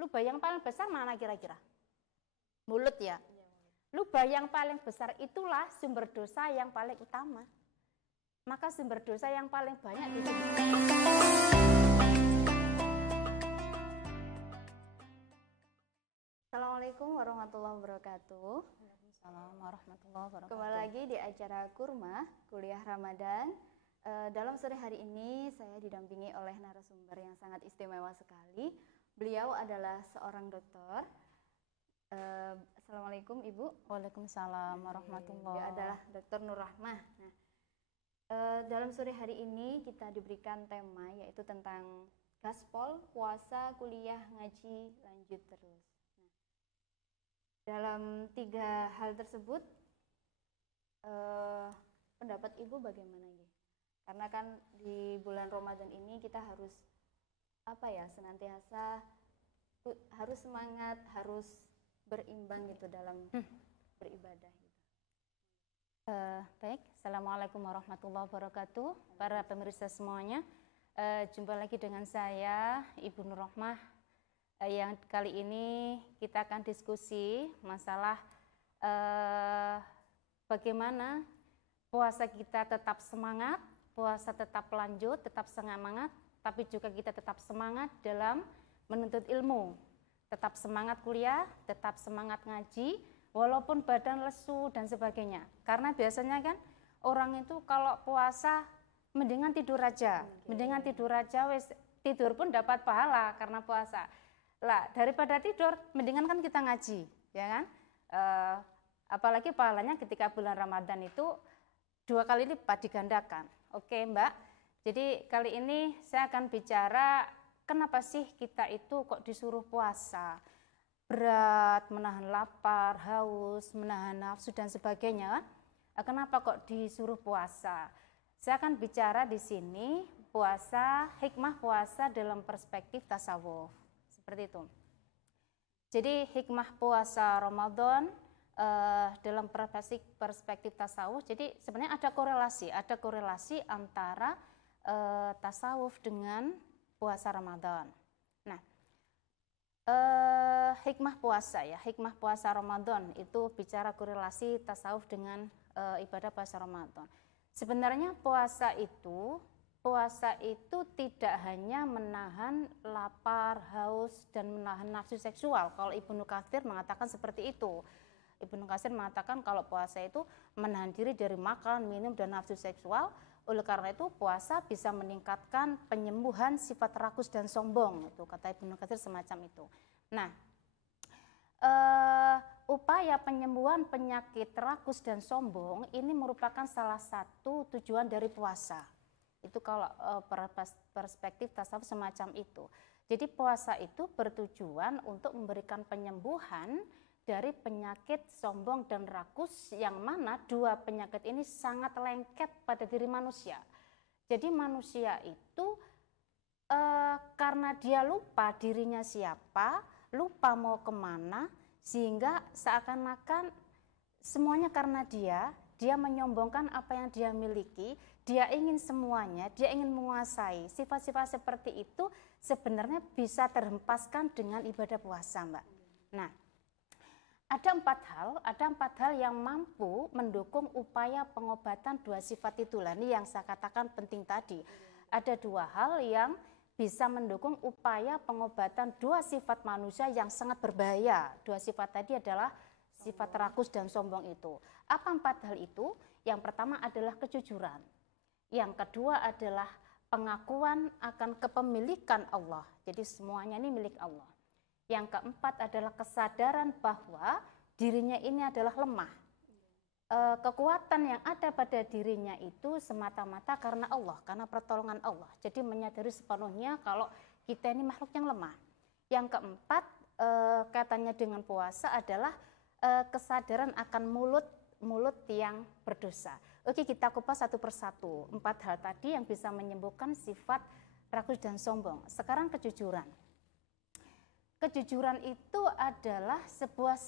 Lubang yang paling besar mana kira-kira? Mulut ya. Lubang yang paling besar itulah sumber dosa yang paling utama. Maka sumber dosa yang paling banyak di sini. Assalamualaikum warahmatullahi wabarakatuh. Waalaikumsalam warahmatullahi wabarakatuh. Kembali lagi di acara Kurma Kuliah Ramadan. Dalam sore hari ini saya didampingi oleh narasumber yang sangat istimewa sekali. Beliau adalah seorang dokter. Assalamualaikum Ibu. Waalaikumsalam warahmatullahi. Dia adalah Dr. Nur Rahmah. Nah, dalam sore hari ini kita diberikan tema yaitu tentang gaspol puasa kuliah ngaji lanjut terus. Nah, dalam 3 hal tersebut pendapat Ibu bagaimana ya? Karena kan di bulan Ramadan ini kita harus senantiasa harus semangat, harus berimbang gitu dalam beribadah gitu. Baik, Assalamualaikum warahmatullahi wabarakatuh. Para pemirsa semuanya, jumpa lagi dengan saya Ibu Nur Rahmah. Yang kali ini kita akan diskusi masalah bagaimana puasa kita tetap semangat, puasa tetap lanjut, tetap semangat, tapi juga kita tetap semangat dalam menuntut ilmu. Tetap semangat kuliah, tetap semangat ngaji, walaupun badan lesu dan sebagainya. Karena biasanya kan orang itu kalau puasa mendingan tidur aja, mendingan tidur aja, tidur pun dapat pahala karena puasa. Lah daripada tidur, mendingan kan kita ngaji, ya kan? Apalagi pahalanya ketika bulan Ramadan itu 2 kali lipat digandakan. Oke Mbak, jadi kali ini saya akan bicara kenapa sih kita itu kok disuruh puasa? Berat, menahan lapar, haus, menahan nafsu dan sebagainya. Kenapa kok disuruh puasa? Saya akan bicara di sini puasa, hikmah puasa dalam perspektif tasawuf. Seperti itu. Jadi hikmah puasa Ramadan dalam perspektif tasawuf. Jadi sebenarnya ada korelasi antara tasawuf dengan puasa Ramadan. Nah, hikmah puasa Ramadan itu bicara korelasi tasawuf dengan ibadah puasa Ramadan. Sebenarnya puasa itu tidak hanya menahan lapar, haus dan menahan nafsu seksual. Kalau Ibnu Katsir mengatakan seperti itu. Ibnu Katsir mengatakan kalau puasa itu menahan diri dari makan, minum dan nafsu seksual. Oleh karena itu puasa bisa meningkatkan penyembuhan sifat rakus dan sombong, itu kata Ibnu Katsir semacam itu. Nah, upaya penyembuhan penyakit rakus dan sombong ini merupakan salah satu tujuan dari puasa. Itu kalau perspektif tasawuf semacam itu. Jadi puasa itu bertujuan untuk memberikan penyembuhan dari penyakit sombong dan rakus yang mana 2 penyakit ini sangat lengket pada diri manusia. Jadi manusia itu karena dia lupa dirinya siapa, lupa mau kemana, sehingga seakan-akan semuanya karena dia menyombongkan apa yang dia miliki, dia ingin semuanya, dia ingin menguasai. Sifat-sifat seperti itu sebenarnya bisa terhempaskan dengan ibadah puasa, Mbak. Nah, ada 4 hal yang mampu mendukung upaya pengobatan 2 sifat itulah. Ini yang saya katakan penting tadi. Ada 2 hal yang bisa mendukung upaya pengobatan 2 sifat manusia yang sangat berbahaya. 2 sifat tadi adalah sifat rakus dan sombong itu. Apa 4 hal itu? Yang pertama adalah kejujuran. Yang kedua adalah pengakuan akan kepemilikan Allah. Jadi semuanya ini milik Allah. Yang keempat adalah kesadaran bahwa dirinya ini adalah lemah. Kekuatan yang ada pada dirinya itu semata-mata karena Allah, karena pertolongan Allah. Jadi menyadari sepenuhnya kalau kita ini makhluk yang lemah. Yang keempat, katanya dengan puasa adalah kesadaran akan mulut yang berdosa. Oke, kita kupas satu persatu. 4 hal tadi yang bisa menyembuhkan sifat rakus dan sombong. Sekarang kejujuran. Kejujuran itu adalah sebuah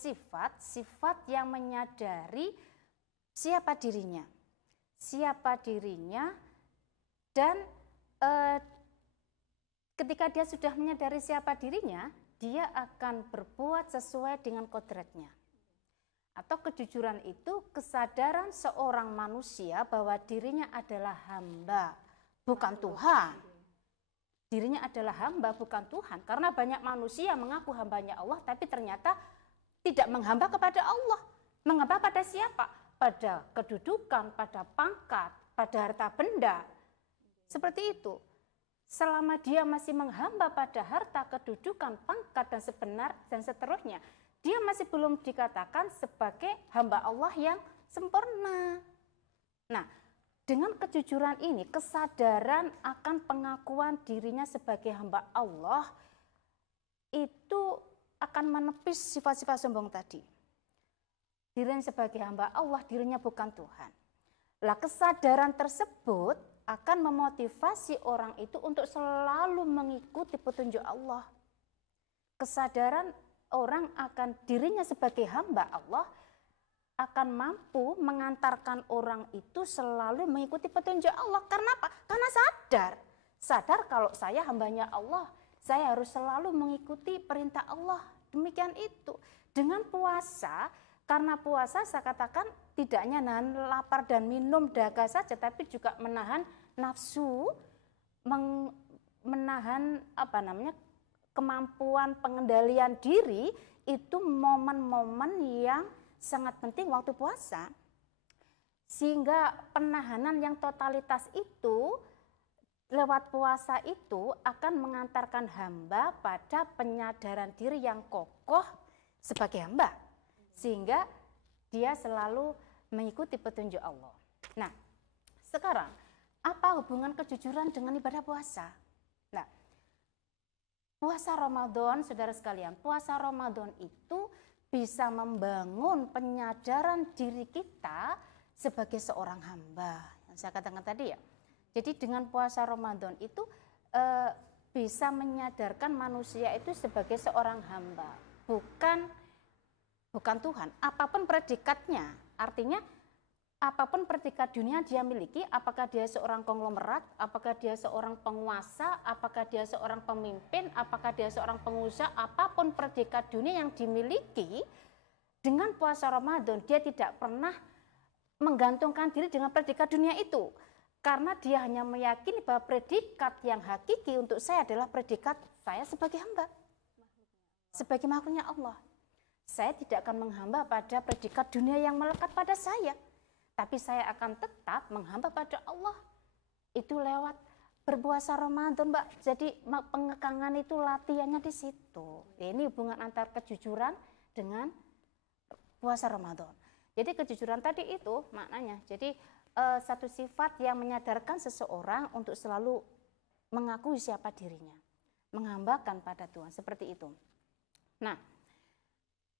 sifat yang menyadari siapa dirinya dan ketika dia sudah menyadari siapa dirinya, dia akan berbuat sesuai dengan kodratnya. Atau kejujuran itu kesadaran seorang manusia bahwa dirinya adalah hamba, bukan Tuhan. Dirinya adalah hamba, bukan Tuhan. Karena banyak manusia mengaku hambanya Allah, tapi ternyata tidak menghamba kepada Allah. Menghamba pada siapa? Pada kedudukan, pada pangkat, pada harta benda. Seperti itu. Selama dia masih menghamba pada harta, kedudukan, pangkat, dan seterusnya, dia masih belum dikatakan sebagai hamba Allah yang sempurna. Nah, dengan kejujuran ini, kesadaran akan pengakuan dirinya sebagai hamba Allah, itu akan menepis sifat-sifat sombong tadi. Dirinya sebagai hamba Allah, dirinya bukan Tuhan. Lah, kesadaran tersebut akan memotivasi orang itu untuk selalu mengikuti petunjuk Allah. Kesadaran orang akan dirinya sebagai hamba Allah akan mampu mengantarkan orang itu selalu mengikuti petunjuk Allah. Karena apa? Karena sadar kalau saya hambanya Allah, saya harus selalu mengikuti perintah Allah. Demikian itu. Dengan puasa, karena puasa saya katakan tidak hanya nahan lapar dan minum dahaga saja, tapi juga menahan nafsu, menahan kemampuan pengendalian diri. Itu momen-momen yang sangat penting waktu puasa. Sehingga penahanan yang totalitas itu lewat puasa itu akan mengantarkan hamba pada penyadaran diri yang kokoh sebagai hamba. Sehingga dia selalu mengikuti petunjuk Allah. Nah, sekarang apa hubungan kejujuran dengan ibadah puasa? Nah, puasa Ramadan, saudara sekalian, puasa Ramadan itu bisa membangun penyadaran diri kita sebagai seorang hamba. Yang saya katakan tadi ya. Jadi dengan puasa Ramadan itu bisa menyadarkan manusia itu sebagai seorang hamba, bukan Tuhan. Apapun predikatnya, artinya apapun predikat dunia dia miliki, apakah dia seorang konglomerat, apakah dia seorang penguasa, apakah dia seorang pemimpin, apakah dia seorang pengusaha, apapun predikat dunia yang dimiliki, dengan puasa Ramadan dia tidak pernah menggantungkan diri dengan predikat dunia itu. Karena dia hanya meyakini bahwa predikat yang hakiki untuk saya adalah predikat saya sebagai hamba, sebagai makhluknya Allah. Saya tidak akan menghamba pada predikat dunia yang melekat pada saya, tapi saya akan tetap menghamba pada Allah. Itu lewat berpuasa Ramadan, Mbak. Jadi pengekangan itu latihannya di situ. Ini hubungan antar kejujuran dengan puasa Ramadan. Jadi kejujuran tadi itu maknanya. Jadi satu sifat yang menyadarkan seseorang untuk selalu mengakui siapa dirinya, menghambakan pada Tuhan, seperti itu. Nah,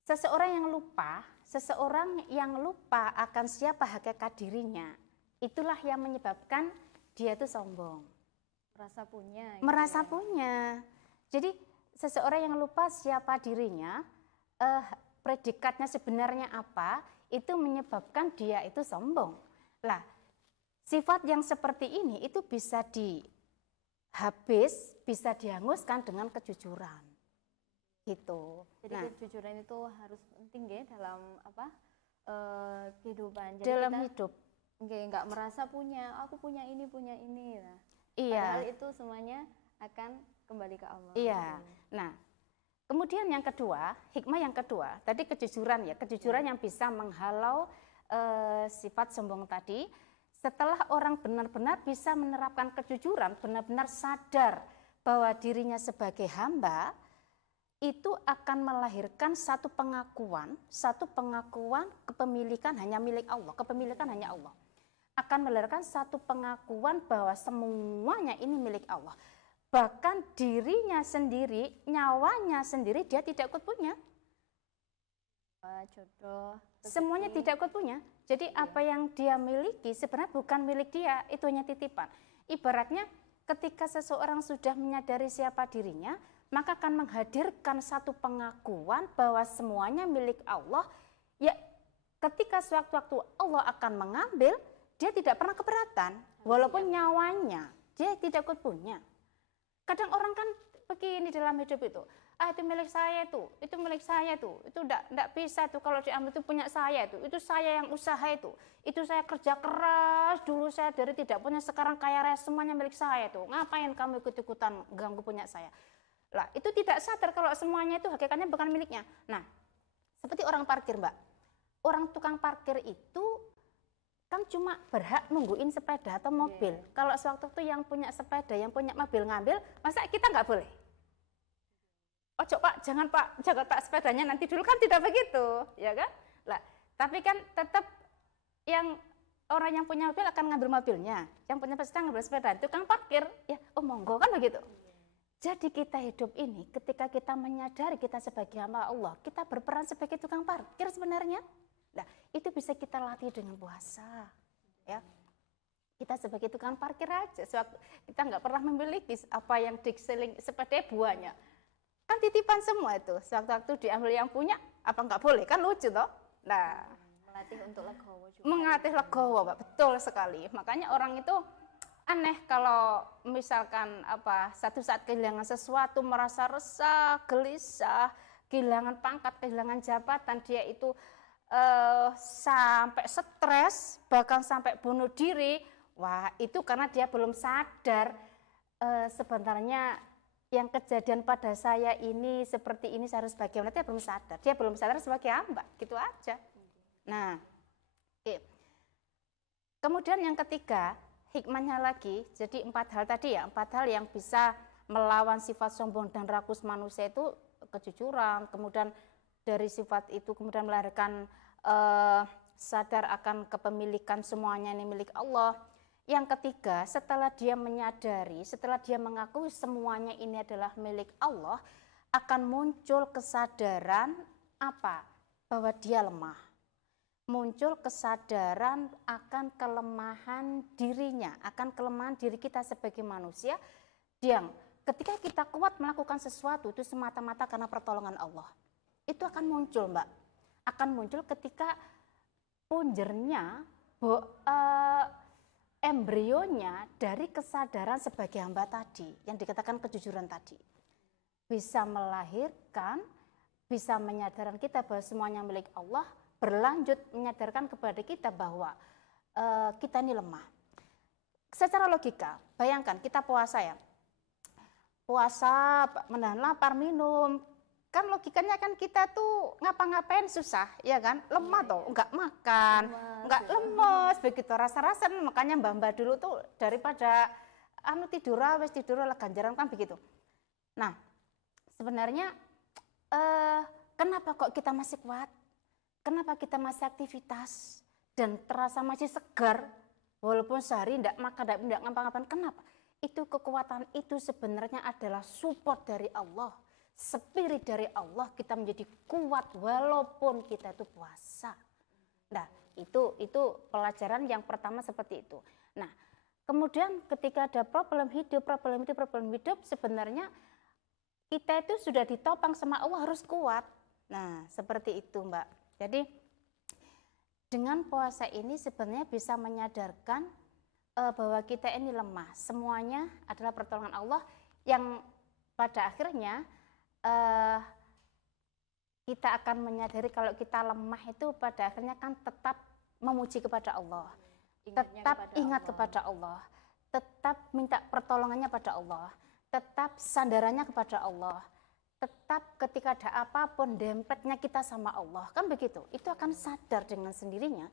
seseorang yang lupa akan siapa hakikat dirinya, itulah yang menyebabkan dia itu sombong. Merasa punya. Jadi seseorang yang lupa siapa dirinya, predikatnya sebenarnya apa, itu menyebabkan dia itu sombong. Lah, sifat yang seperti ini itu bisa bisa dihanguskan dengan kejujuran. Gitu. Jadi kejujuran itu harus penting ya dalam kehidupan. Jadi dalam kita hidup. Nggak merasa aku punya ini. Nah. Iya. Padahal itu semuanya akan kembali ke Allah. Iya. Nah, kemudian yang kedua, hikmah yang kedua, tadi kejujuran ya, kejujuran yang bisa menghalau sifat sombong tadi. Setelah orang benar-benar bisa menerapkan kejujuran, benar-benar sadar bahwa dirinya sebagai hamba, itu akan melahirkan satu pengakuan kepemilikan hanya milik Allah, kepemilikan hanya Allah. Akan melahirkan satu pengakuan bahwa semuanya ini milik Allah. Bahkan dirinya sendiri, nyawanya sendiri dia tidak ikut punya. Jodoh, semuanya tidak ikut punya. Jadi apa yang dia miliki sebenarnya bukan milik dia, itu hanya titipan. Ibaratnya ketika seseorang sudah menyadari siapa dirinya, maka akan menghadirkan satu pengakuan bahwa semuanya milik Allah. Ya, ketika sewaktu-waktu Allah akan mengambil, dia tidak pernah keberatan, walaupun nyawanya dia tidak ikut punya. Kadang orang kan begini dalam hidup itu, itu milik saya itu milik saya itu enggak bisa tuh kalau diambil itu punya saya itu saya yang usaha itu saya kerja keras dulu saya dari tidak punya sekarang kaya raya semuanya milik saya tuh, ngapain kamu ikut-ikutan ganggu punya saya. Lah itu tidak sadar kalau semuanya itu hakikatnya bukan miliknya. Nah seperti orang parkir Mbak, orang tukang parkir itu kan cuma berhak nungguin sepeda atau mobil. Kalau sewaktu itu yang punya sepeda, yang punya mobil ngambil, masa kita nggak boleh? Ojo Pak, jangan Pak, jaga Pak sepedanya nanti dulu, kan tidak begitu, ya kan? Lah, tapi kan tetap yang orang yang punya mobil akan ngambil mobilnya, yang punya sepeda ngambil sepeda, tukang parkir, ya oh monggo kan begitu. Jadi kita hidup ini ketika kita menyadari kita sebagai hamba Allah, kita berperan sebagai tukang parkir sebenarnya. Nah, itu bisa kita latih dengan puasa, ya. Kita sebagai tukang parkir aja, kita nggak pernah memiliki apa yang diseling sepeda buahnya. Kan titipan semua itu, sewaktu-waktu diambil yang punya, apa nggak boleh, kan lucu toh. Nah, melatih untuk legowo juga. Mengatih legowo, Pak, betul sekali. Makanya orang itu aneh kalau misalkan satu saat kehilangan sesuatu, merasa resah, gelisah, kehilangan pangkat, kehilangan jabatan, dia itu sampai stres, bahkan sampai bunuh diri. Wah, itu karena dia belum sadar sebenarnya yang kejadian pada saya ini seperti ini saya harus bagaimana, dia belum sadar. Dia belum sadar sebagai hamba, gitu aja. Nah, kemudian yang ketiga, hikmahnya lagi, jadi 4 hal tadi ya, 4 hal yang bisa melawan sifat sombong dan rakus manusia itu kejujuran, kemudian dari sifat itu kemudian melahirkan sadar akan kepemilikan semuanya ini milik Allah. Yang ketiga, setelah dia menyadari, setelah dia mengakui semuanya ini adalah milik Allah, akan muncul kesadaran bahwa dia lemah. Muncul kesadaran akan kelemahan dirinya, akan kelemahan diri kita sebagai manusia, yang ketika kita kuat melakukan sesuatu itu semata-mata karena pertolongan Allah. Itu akan muncul Mbak, akan muncul ketika punjernya, embrionya dari kesadaran sebagai hamba tadi, yang dikatakan kejujuran tadi. Bisa melahirkan, bisa menyadarkan kita bahwa semuanya milik Allah, berlanjut menyadarkan kepada kita bahwa kita ini lemah. Secara logika, bayangkan kita puasa ya, puasa menahan lapar, minum, kan logikanya kan kita tuh ngapa-ngapain susah, ya kan, lemah toh, nggak makan, nggak lemes, begitu rasa-rasa, makanya mbak-mbak dulu tuh daripada tidur lah ganjaran kan begitu. Nah, sebenarnya kenapa kok kita masih kuat? Kenapa kita masih aktivitas dan terasa masih segar walaupun sehari enggak makan, enggak ngapa-ngapain? Kenapa? Itu kekuatan itu sebenarnya adalah support dari Allah, spirit dari Allah, kita menjadi kuat walaupun kita itu puasa. Nah, itu pelajaran yang pertama seperti itu. Nah, kemudian ketika ada problem hidup, sebenarnya kita itu sudah ditopang sama Allah, harus kuat. Nah, seperti itu Mbak. Jadi dengan puasa ini sebenarnya bisa menyadarkan bahwa kita ini lemah. Semuanya adalah pertolongan Allah yang pada akhirnya kita akan menyadari kalau kita lemah itu pada akhirnya kan tetap memuji kepada Allah. Tetap ingat kepada Allah. Tetap minta pertolongannya pada Allah. Tetap sandarannya kepada Allah. Tetap ketika ada apapun dempetnya kita sama Allah. Kan begitu. Itu akan sadar dengan sendirinya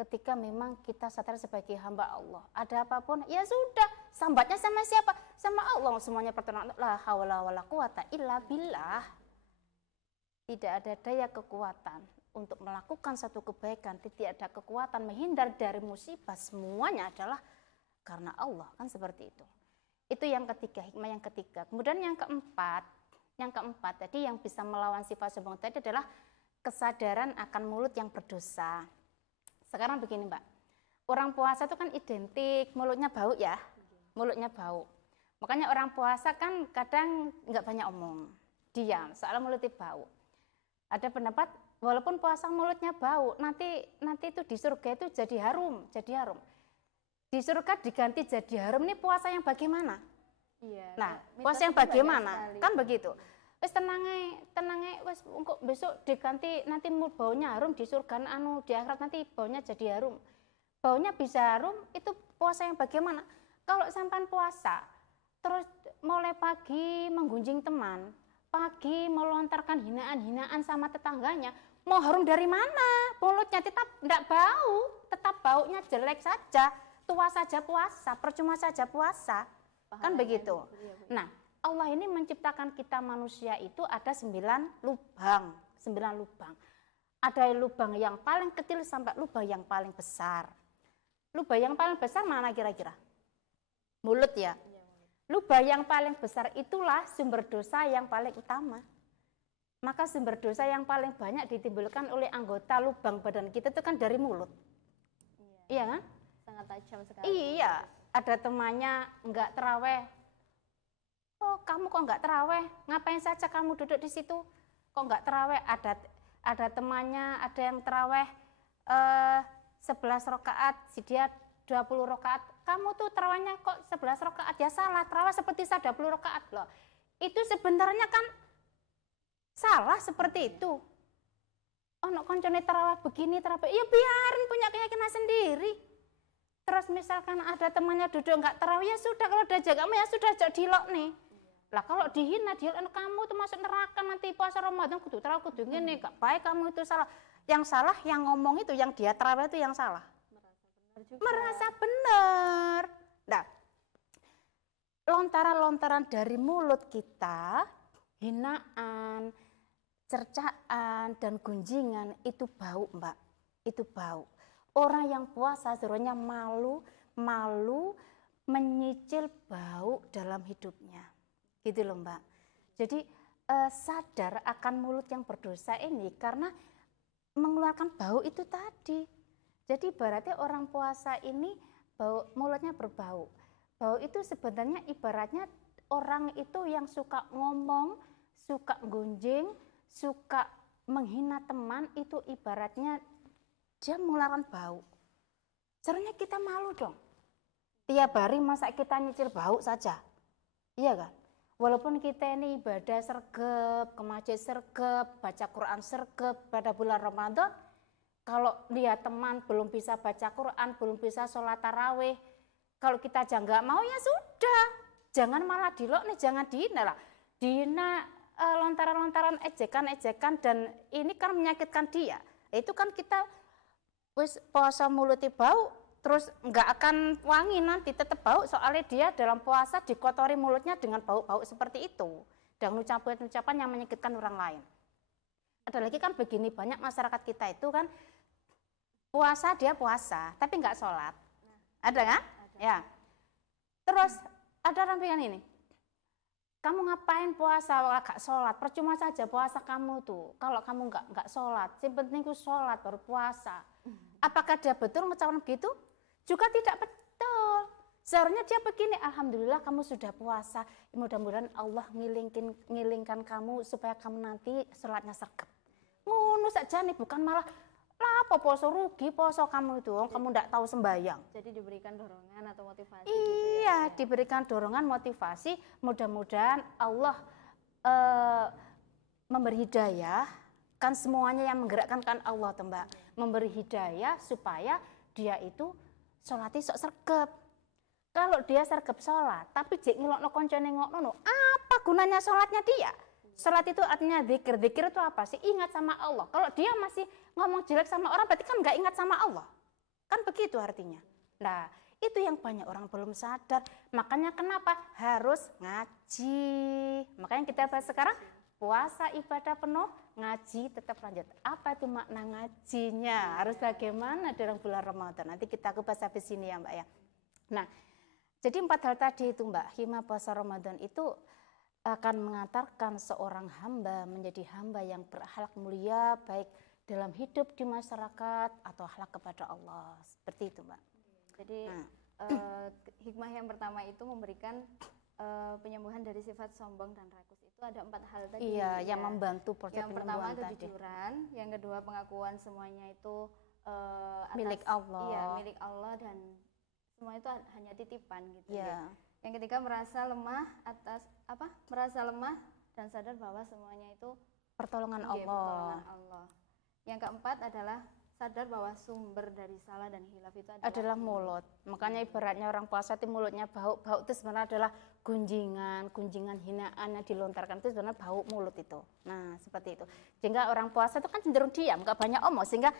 ketika memang kita sadar sebagai hamba Allah. Ada apapun, ya sudah. Sambatnya sama siapa? Sama Allah. Semuanya pertolongan. La haula wala quwata illa billah. Tidak ada daya kekuatan untuk melakukan satu kebaikan. Tidak ada kekuatan menghindar dari musibah. Semuanya adalah karena Allah. Kan seperti itu. Itu yang ketiga, hikmah yang ketiga. Kemudian yang keempat tadi yang bisa melawan sifat sombong tadi adalah kesadaran akan mulut yang berdosa. Sekarang begini Mbak, orang puasa itu kan identik mulutnya bau ya, mulutnya bau. Makanya orang puasa kan kadang nggak banyak omong, diam, soalnya mulutnya bau. Ada pendapat walaupun puasa mulutnya bau, nanti itu di surga itu jadi harum. Di surga diganti jadi harum, ini puasa yang bagaimana? Iya, nah, puasa yang bagaimana? Kan begitu. wis tenange wis engko besok diganti nanti baunya harum di surga di akhirat nanti baunya jadi harum. Baunya bisa harum, itu puasa yang bagaimana? Kalau sampan puasa terus mulai pagi menggunjing teman, pagi melontarkan hinaan-hinaan sama tetangganya, mau harum dari mana? Mulutnya tetap tidak bau, tetap baunya jelek saja. Tua saja puasa, percuma saja puasa. Kan begitu. Nah, Allah ini menciptakan kita manusia itu ada 9 lubang. 9 lubang. Ada lubang yang paling kecil sampai lubang yang paling besar. Lubang yang paling besar mana kira-kira? Mulut ya. Lubang yang paling besar itulah sumber dosa yang paling utama. Maka sumber dosa yang paling banyak ditimbulkan oleh anggota lubang badan kita itu kan dari mulut. Iya kan? Sangat tajam sekali. Iya, ada temannya enggak terawih. Oh, kamu kok enggak terawih? Ngapain saja kamu duduk di situ? Kok enggak terawih? Ada temannya, ada yang terawih 11 rakaat, si dia 20 rakaat. Kamu tuh terawihnya kok 11 rakaat? Ya salah, terawih seperti saya 20 rakaat loh. Itu sebenarnya kan salah seperti itu. Oh, no koncone terawih begini, terawih. Ya biarin, punya keyakinan sendiri. Terus misalkan ada temannya duduk enggak terawih, ya sudah, kalau udah jaga ya sudah, dilok nih. Lah kalau dihina, kamu tuh masuk neraka nanti puasa Ramadan kudu terawih kudu ngene, gak baik, kamu itu salah. Yang salah yang ngomong itu, yang dia terawih itu yang salah. Merasa benar. Nah, lontaran-lontaran dari mulut kita, hinaan, cercaan, dan gunjingan itu bau, Mbak. Itu bau. Orang yang puasa sebenarnya malu menyicil bau dalam hidupnya. Gitu loh, Mbak. Jadi sadar akan mulut yang berdosa ini karena mengeluarkan bau itu tadi. Jadi berarti orang puasa ini mulutnya berbau. Bau itu sebenarnya ibaratnya orang itu yang suka ngomong, suka gunjing, suka menghina teman, itu ibaratnya dia mengeluarkan bau. Sebenarnya kita malu dong. Tiap hari masa kita nyicil bau saja. Iya kan? Walaupun kita ini ibadah sergap, ke masjid sergap, baca Quran sergap pada bulan Ramadan, kalau lihat teman belum bisa baca Quran, belum bisa sholat tarawih, kalau kita aja nggak mau ya sudah. Jangan malah dilok nih, jangan dihina lah. Dihina lontaran-lontaran ejekan-ejekan dan ini kan menyakitkan dia. Itu kan kita wis puasa mulutnya bau, terus nggak akan wangi nanti, tetap bau, soalnya dia dalam puasa dikotori mulutnya dengan bau-bau seperti itu dan ucapan-ucapan yang menyakitkan orang lain. Ada lagi kan begini, banyak masyarakat kita itu kan puasa, dia puasa tapi nggak sholat. Ada kan? Ada. Ya. Terus ada orang bilang ini, kamu ngapain puasa gak sholat? Percuma saja puasa kamu tuh. Kalau kamu nggak sholat, yang penting ku sholat baru puasa. Apakah dia betul ngucapkan begitu? Juga tidak betul. Seharusnya dia begini, alhamdulillah kamu sudah puasa. Mudah-mudahan Allah ngilingkan kamu supaya kamu nanti sholatnya sergap. Ngono saja nih, bukan malah lah apa poso rugi poso kamu itu, kamu tidak tahu sembahyang. Jadi diberikan dorongan atau motivasi. Iya, gitu ya, diberikan dorongan motivasi. Mudah-mudahan Allah memberi hidayah. Kan semuanya yang menggerakkan kan Allah, Mbak. Memberi hidayah supaya dia itu sholatnya sok sergap. Kalau dia sergap sholat, tapi jek ngelokno koncone ngokno, apa gunanya sholatnya dia? Sholat itu artinya zikir. Zikir itu apa sih? Ingat sama Allah. Kalau dia masih ngomong jelek sama orang, berarti kan nggak ingat sama Allah. Kan begitu artinya. Nah, itu yang banyak orang belum sadar. Makanya kenapa harus ngaji. Makanya kita bahas sekarang, puasa ibadah penuh, ngaji tetap lanjut. Apa itu makna ngajinya? Harus bagaimana dalam bulan Ramadan? Nanti kita bahas habis sini ya, Mbak ya. Nah, jadi 4 hal tadi itu, Mbak, hikmah puasa Ramadan itu akan mengantarkan seorang hamba menjadi hamba yang berakhlak mulia, baik dalam hidup di masyarakat atau akhlak kepada Allah. Seperti itu, Mbak. Jadi hikmah yang pertama itu memberikan penyembuhan dari sifat sombong dan rakus. Itu ada 4 hal tadi. Iya, ya, yang membantu proses yang pertama tadi. kejujuran, yang kedua pengakuan semuanya itu milik Allah. Iya, milik Allah dan semua itu hanya titipan gitu ya. Yang ketiga merasa lemah dan sadar bahwa semuanya itu Pertolongan iya, Allah. pertolongan Allah. Yang keempat adalah sadar bahwa sumber dari salah dan hilaf itu Adalah mulut. Makanya ibaratnya orang puasa itu mulutnya bau. Bau itu sebenarnya adalah gunjingan hinaan yang dilontarkan itu sebenarnya bau mulut itu. Nah, seperti itu. Sehingga orang puasa itu kan cenderung diam, nggak banyak omong. Sehingga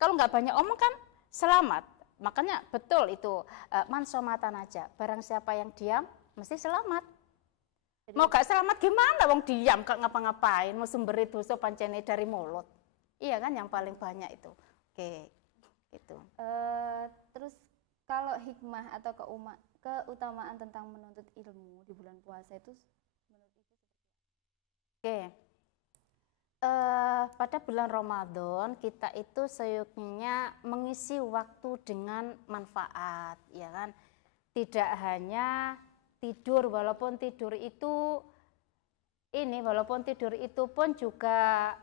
kalau nggak banyak omong kan selamat. Makanya betul itu man somatan aja. Barang siapa yang diam mesti selamat. Jadi, Mau gak selamat gimana wong diam gak ngapa-ngapain, mau sumber dosa pancene dari mulut. Iya kan yang paling banyak itu. Oke. Gitu. terus kalau hikmah atau keutamaan tentang menuntut ilmu di bulan puasa itu menurut Ibu seperti apa? Oke. Pada bulan Ramadan kita itu seyogianya mengisi waktu dengan manfaat, ya kan? Tidak hanya tidur, walaupun tidur itu pun juga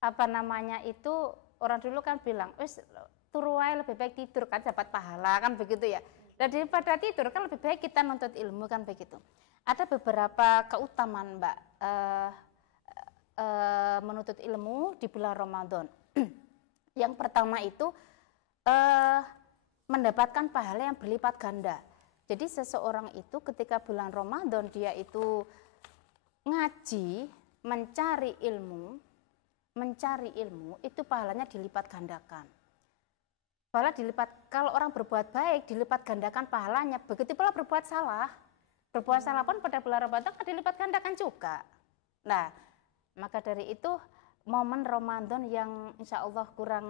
apa namanya itu orang dulu kan bilang, wis turu wae lebih baik tidur kan dapat pahala kan begitu ya. Dan daripada tidur kan lebih baik kita nuntut ilmu kan begitu. Ada beberapa keutamaan Mbak menuntut ilmu di bulan Ramadan. Yang pertama itu mendapatkan pahala yang berlipat ganda. Jadi seseorang itu ketika bulan Ramadan dia itu ngaji, mencari ilmu itu pahalanya dilipat gandakan. Pahala dilipat, kalau orang berbuat baik dilipat gandakan pahalanya, begitu pula berbuat salah. Berbuat salah pun pada bulan Ramadan kan dilipat gandakan juga. Nah, maka dari itu momen Ramadan yang insya Allah kurang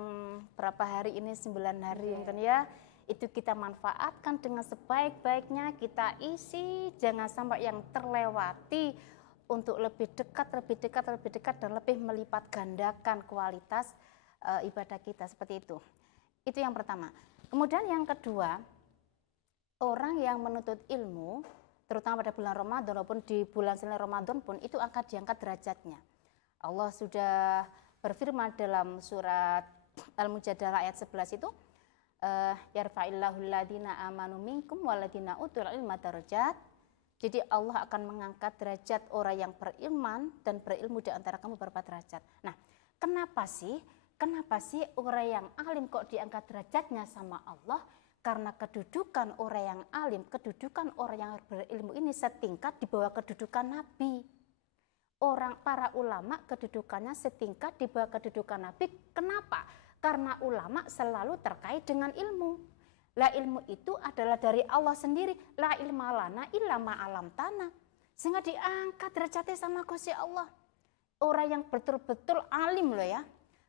berapa hari ini, 9 hari kan ya, itu kita manfaatkan dengan sebaik-baiknya, kita isi, jangan sampai yang terlewati untuk lebih dekat dan lebih melipat gandakan kualitas ibadah kita seperti itu. Itu yang pertama. Kemudian yang kedua, orang yang menuntut ilmu, terutama pada bulan Ramadan maupun di bulan selain Ramadan pun itu akan diangkat derajatnya. Allah sudah berfirman dalam surat Al-Mujadalah ayat 11 itu, yarfa'illahu alladhina amanu minkum waladhina utul ilma darajat. Jadi Allah akan mengangkat derajat orang yang beriman dan berilmu di antara kamu beberapa derajat. Nah, kenapa sih orang yang alim kok diangkat derajatnya sama Allah? Karena kedudukan orang yang alim, kedudukan orang yang berilmu ini setingkat di bawah kedudukan Nabi. Para ulama kedudukannya setingkat di bawah kedudukan Nabi. Kenapa? Karena ulama selalu terkait dengan ilmu. La ilmu itu adalah dari Allah sendiri. La ilma lana illa ma'alam tanah. Sehingga diangkat derajatnya sama Gusti Allah. Orang yang betul-betul alim loh ya.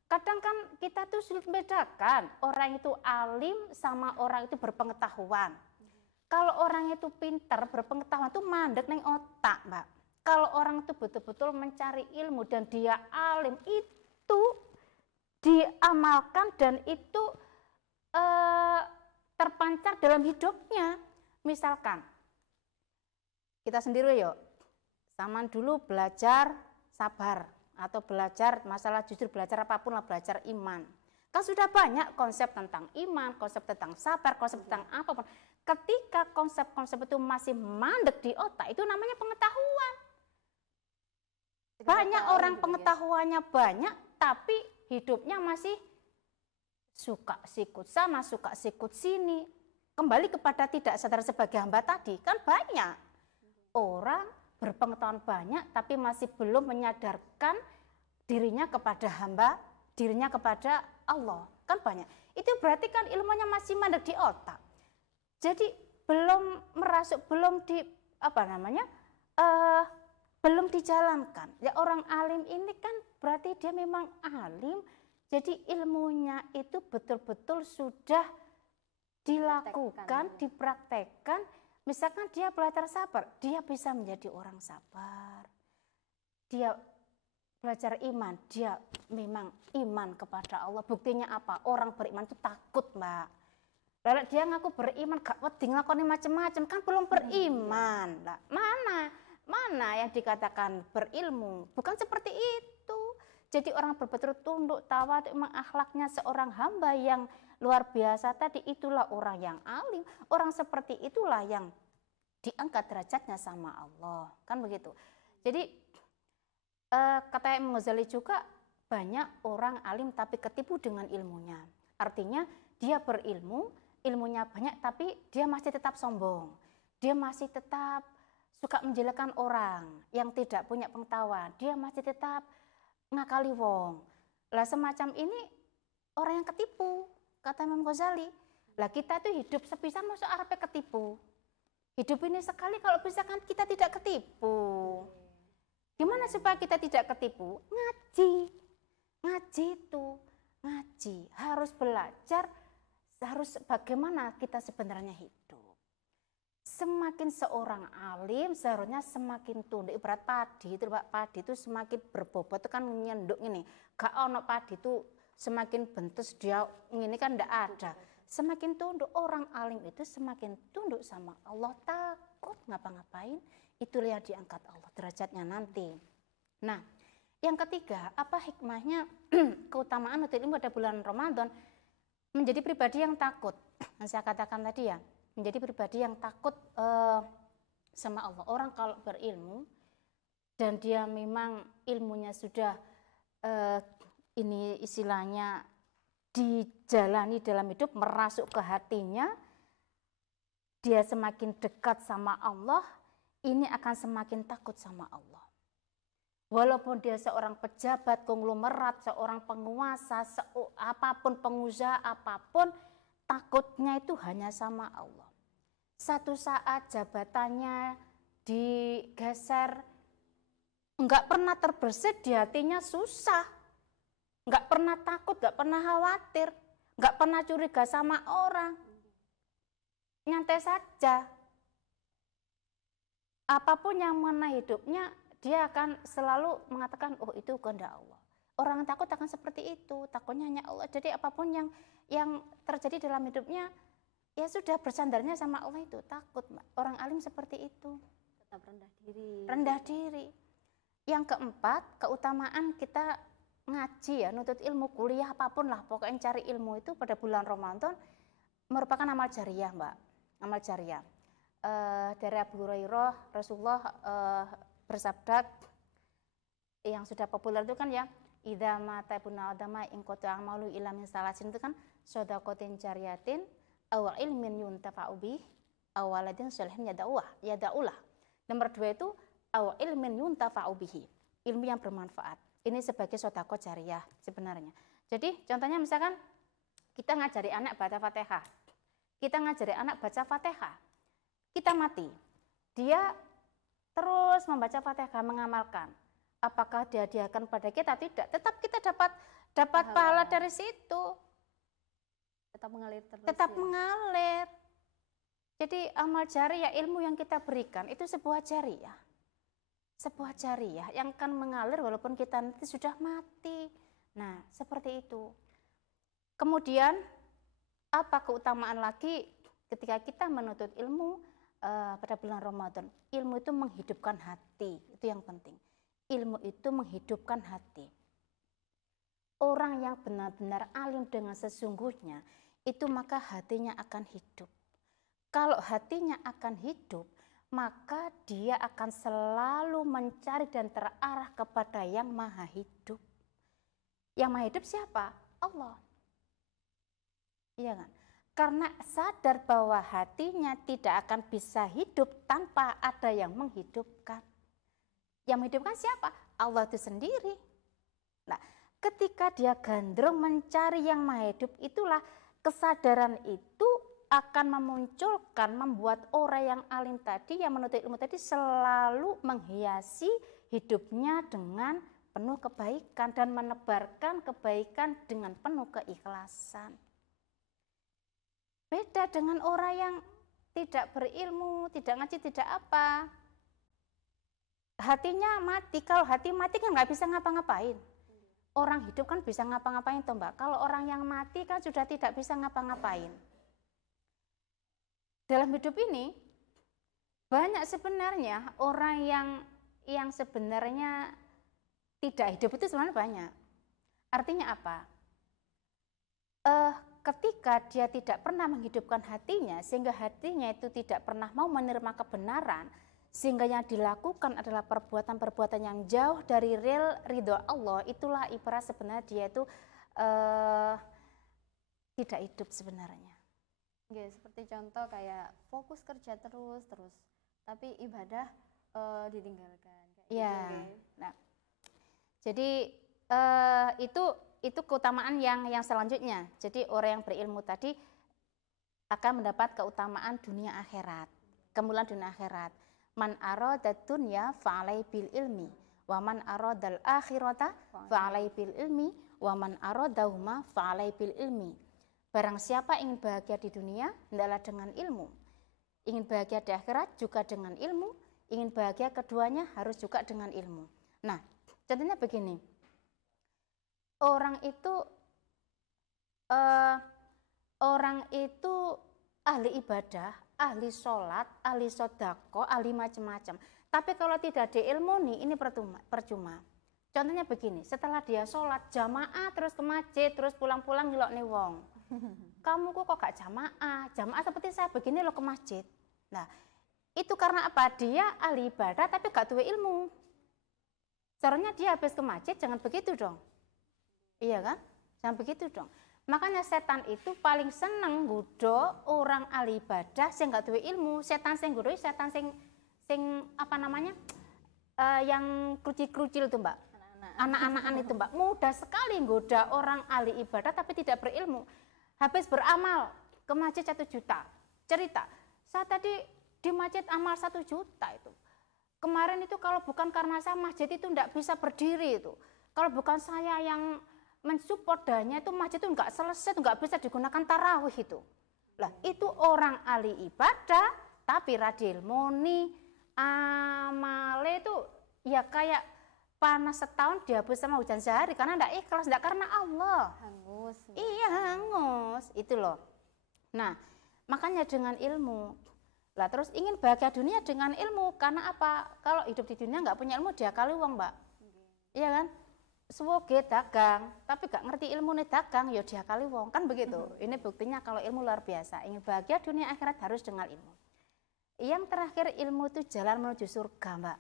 Kadang kan kita tuh sulit membedakan orang itu alim sama orang itu berpengetahuan. Kalau orang itu pintar, berpengetahuan itu mandek neng otak, Mbak. Kalau orang itu betul-betul mencari ilmu dan dia alim, itu diamalkan dan itu terpancar dalam hidupnya. Misalkan kita sendiri yuk, zaman dulu belajar sabar atau belajar masalah jujur, belajar apapun lah, belajar iman. Kan sudah banyak konsep tentang iman, konsep tentang sabar, konsep tentang apapun. Ketika konsep-konsep itu masih mandek di otak, itu namanya pengetahuan. Banyak orang pengetahuannya banyak, tapi hidupnya masih suka sikut sana, suka sikut sini. Kembali kepada tidak sadar sebagai hamba tadi, kan banyak orang berpengetahuan banyak, tapi masih belum menyadarkan dirinya kepada hamba, dirinya kepada Allah, kan banyak. Itu berarti kan ilmunya masih mandek di otak. Jadi belum merasuk, belum di belum dijalankan. Ya orang alim ini kan berarti dia memang alim. Jadi ilmunya itu betul-betul sudah dilakukan, dipraktekkan. Misalkan dia belajar sabar, dia bisa menjadi orang sabar. Dia belajar iman, dia memang iman kepada Allah. Buktinya apa? Orang beriman itu takut, Mbak. Lalu dia ngaku beriman, gak wedi nglakoni macam-macam, kan belum beriman. Lah, mana yang dikatakan berilmu? Bukan seperti itu. Jadi orang betul-betul tunduk, tawadhu, memang akhlaknya seorang hamba yang luar biasa tadi, itulah orang yang alim. Orang seperti itulah yang diangkat derajatnya sama Allah. Kan begitu. Jadi kata Imam Ghazali juga, banyak orang alim tapi ketipu dengan ilmunya. Artinya dia berilmu, ilmunya banyak tapi dia masih tetap sombong. Dia masih tetap suka menjelekkan orang yang tidak punya pengetahuan. Dia masih tetap ngakali wong. Lah semacam ini orang yang ketipu, kata Imam Ghazali. Lah kita tuh hidup sepisan masuk arepe ketipu. Hidup ini sekali, kalau bisa kan kita tidak ketipu. Gimana supaya kita tidak ketipu? Ngaji. Ngaji itu, ngaji. Harus belajar, harus bagaimana kita sebenarnya hidup. Semakin seorang alim, seharusnya semakin tunduk. Ibarat padi itu, Pak, padi itu semakin berbobot, itu kan nyenduk ini. Gak ono padi itu semakin bentus, dia ini kan ndak ada. Semakin tunduk, orang alim itu semakin tunduk sama Allah, takut ngapa-ngapain, itulah yang diangkat Allah derajatnya nanti. Nah, yang ketiga, apa hikmahnya keutamaan nuntut ilmu pada bulan Ramadan? Menjadi pribadi yang takut. Yang saya katakan tadi ya, menjadi pribadi yang takut sama Allah. Orang kalau berilmu dan dia memang ilmunya sudah ini istilahnya dijalani dalam hidup, merasuk ke hatinya, dia semakin dekat sama Allah, ini akan semakin takut sama Allah. Walaupun dia seorang pejabat, konglomerat, seorang penguasa, apapun, pengusaha, apapun, takutnya itu hanya sama Allah. Satu saat jabatannya digeser, enggak pernah terbersit di hatinya, susah. Enggak pernah takut, enggak pernah khawatir, enggak pernah curiga sama orang. Nyantai saja. Apapun yang mengenai hidupnya, dia akan selalu mengatakan, oh itu kehendak Allah. Orang yang takut akan seperti itu, takutnya hanya Allah. Jadi apapun yang terjadi dalam hidupnya, ya sudah bersandarnya sama Allah itu, takut. Orang alim seperti itu. Tetap rendah diri. Rendah diri. Yang keempat, keutamaan kita ngaji ya, nuntut ilmu, kuliah apapun lah, pokoknya cari ilmu itu pada bulan Ramadan merupakan amal jariah, Mbak. Amal jariah. Dari Abu Hurairah, Rasulullah bersabda yang sudah populer itu kan ya, idza mata ibnu adama in qata amalu illa min salasin, itu kan shadaqatin jariyatin aw ilmin yuntafa'u bih aw waladin shalihin yada'ulah. Nomor 2 itu aw ilmin yuntafa'u bihi, ilmu yang bermanfaat. Ini sebagai sedekah jariyah sebenarnya. Jadi contohnya misalkan kita ngajari anak baca Fatihah. Kita ngajari anak baca Fatihah. Kita mati. Dia terus membaca Fatihah, mengamalkan. Apakah dihadiahkan pada kita? Tidak. Tetap kita dapat pahala dari situ. Tetap mengalir terus. Tetap mengalir. Jadi amal jariyah, ilmu yang kita berikan itu sebuah jariyah. Sebuah jariyah yang akan mengalir walaupun kita nanti sudah mati. Nah, seperti itu. Kemudian apa keutamaan lagi ketika kita menuntut ilmu pada bulan Ramadan? Ilmu itu menghidupkan hati, itu yang penting. Ilmu itu menghidupkan hati. Orang yang benar-benar alim dengan sesungguhnya, itu maka hatinya akan hidup. Kalau hatinya akan hidup, maka dia akan selalu mencari dan terarah kepada yang maha hidup. Yang maha hidup siapa? Allah. Iya kan? Karena sadar bahwa hatinya tidak akan bisa hidup tanpa ada yang menghidupkan. Yang menghidupkan siapa? Allah itu sendiri. Nah, ketika dia gandrung mencari yang maha hidup, itulah kesadaran itu akan memunculkan, membuat orang yang alim tadi, yang menuntut ilmu tadi selalu menghiasi hidupnya dengan penuh kebaikan dan menebarkan kebaikan dengan penuh keikhlasan. Beda dengan orang yang tidak berilmu, tidak ngaji, tidak apa. Hatinya mati. Kalau hati mati kan nggak bisa ngapa-ngapain. Orang hidup kan bisa ngapa-ngapain toh, Mbak. Kalau orang yang mati kan sudah tidak bisa ngapa-ngapain. Dalam hidup ini banyak sebenarnya orang yang sebenarnya tidak hidup itu sebenarnya banyak. Artinya apa? Ketika dia tidak pernah menghidupkan hatinya, sehingga hatinya itu tidak pernah mau menerima kebenaran, sehingga yang dilakukan adalah perbuatan-perbuatan yang jauh dari real ridho Allah, itulah ibarat sebenarnya dia itu tidak hidup sebenarnya. Oke, seperti contoh kayak fokus kerja terus, tapi ibadah ditinggalkan. Iya. Gitu, Nah, jadi itu keutamaan yang selanjutnya. Jadi orang yang berilmu tadi akan mendapat keutamaan dunia akhirat, kemuliaan dunia akhirat. Man arada dunya fa'alai bil ilmi, wa man aradal akhirata fa'alai bil ilmi, wa man aradahuma fa'alai bil ilmi. Barang siapa ingin bahagia di dunia, hendaklah dengan ilmu. Ingin bahagia di akhirat juga dengan ilmu, ingin bahagia keduanya harus juga dengan ilmu. Nah, contohnya begini. Orang itu ahli ibadah, ahli sholat, ahli sodako, ahli macam-macam. Tapi kalau tidak diilmuni, ini percuma. Contohnya begini, setelah dia sholat jamaah terus ke masjid, terus pulang-pulang nyelok nih wong. Kamu kok gak jamaah seperti saya begini loh ke masjid. Nah, itu karena apa? Dia ahli ibadah tapi gak tahu ilmu. Caranya dia habis ke masjid, jangan begitu dong. Iya kan? Jangan begitu dong. Makanya setan itu paling seneng nggodho orang ahli ibadah sing gak duwe ilmu. Setan sing nggodho setan sing apa namanya? Yang krucil-krucil itu, Mbak. Anak-anakan itu, Mbak. Mudah sekali nggoda orang ahli ibadah tapi tidak berilmu. Habis beramal ke masjid 1 juta. Cerita, saya tadi di masjid amal 1 juta itu. Kemarin itu kalau bukan karena saya masjid itu enggak bisa berdiri itu. Kalau bukan saya yang mensupport dananya itu masjid itu enggak selesai, enggak bisa digunakan tarawih itu. Lah itu orang ahli ibadah tapi radilmoni amale itu ya kayak panas setahun dihapus sama hujan sehari karena enggak ikhlas, enggak karena Allah. Hangus. Iya hangus itu loh. Nah makanya dengan ilmu. Lah terus ingin bahagia dunia dengan ilmu karena apa? Kalau hidup di dunia enggak punya ilmu diakali uang, Mbak. Iya kan? Sewoge dagang, tapi gak ngerti ilmu nih dagang, ya diakali wong, kan begitu. Ini buktinya kalau ilmu luar biasa. Ingin bahagia dunia akhirat harus dengan ilmu. Yang terakhir ilmu itu jalan menuju surga, Mbak.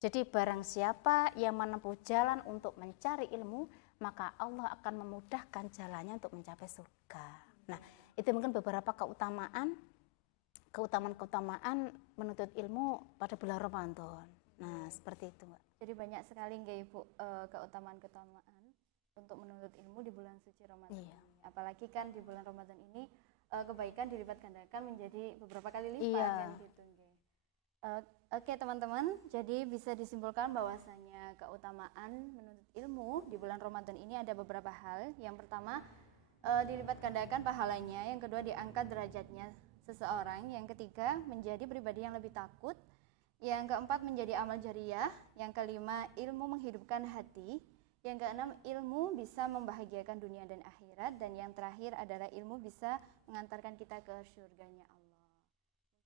Jadi barang siapa yang menempuh jalan untuk mencari ilmu, maka Allah akan memudahkan jalannya untuk mencapai surga. Nah, itu mungkin beberapa keutamaan menuntut ilmu pada bulan Ramadan. Nah, seperti itu, Mbak. Jadi banyak sekali nggih Ibu keutamaan-keutamaan untuk menuntut ilmu di bulan suci Ramadan ini. Apalagi kan di bulan Ramadan ini kebaikan dilipat gandakan menjadi beberapa kali lipat kan gitu nggih. Oke teman-teman, jadi bisa disimpulkan bahwasanya keutamaan menuntut ilmu di bulan Ramadan ini ada beberapa hal. Yang pertama dilipat gandakan pahalanya, yang kedua diangkat derajatnya seseorang, yang ketiga menjadi pribadi yang lebih takut, yang keempat menjadi amal jariah, yang kelima ilmu menghidupkan hati, yang keenam ilmu bisa membahagiakan dunia dan akhirat, dan yang terakhir adalah ilmu bisa mengantarkan kita ke surganya Allah.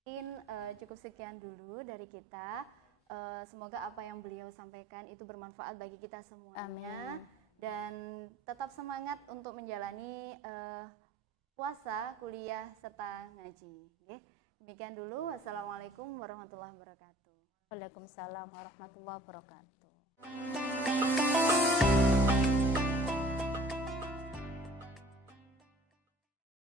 Mungkin cukup sekian dulu dari kita. Semoga apa yang beliau sampaikan itu bermanfaat bagi kita semuanya. Amin. Dan tetap semangat untuk menjalani puasa, kuliah, serta ngaji. Okay? Demikian dulu. Wassalamualaikum warahmatullahi wabarakatuh. Waalaikumsalam warahmatullahi wabarakatuh.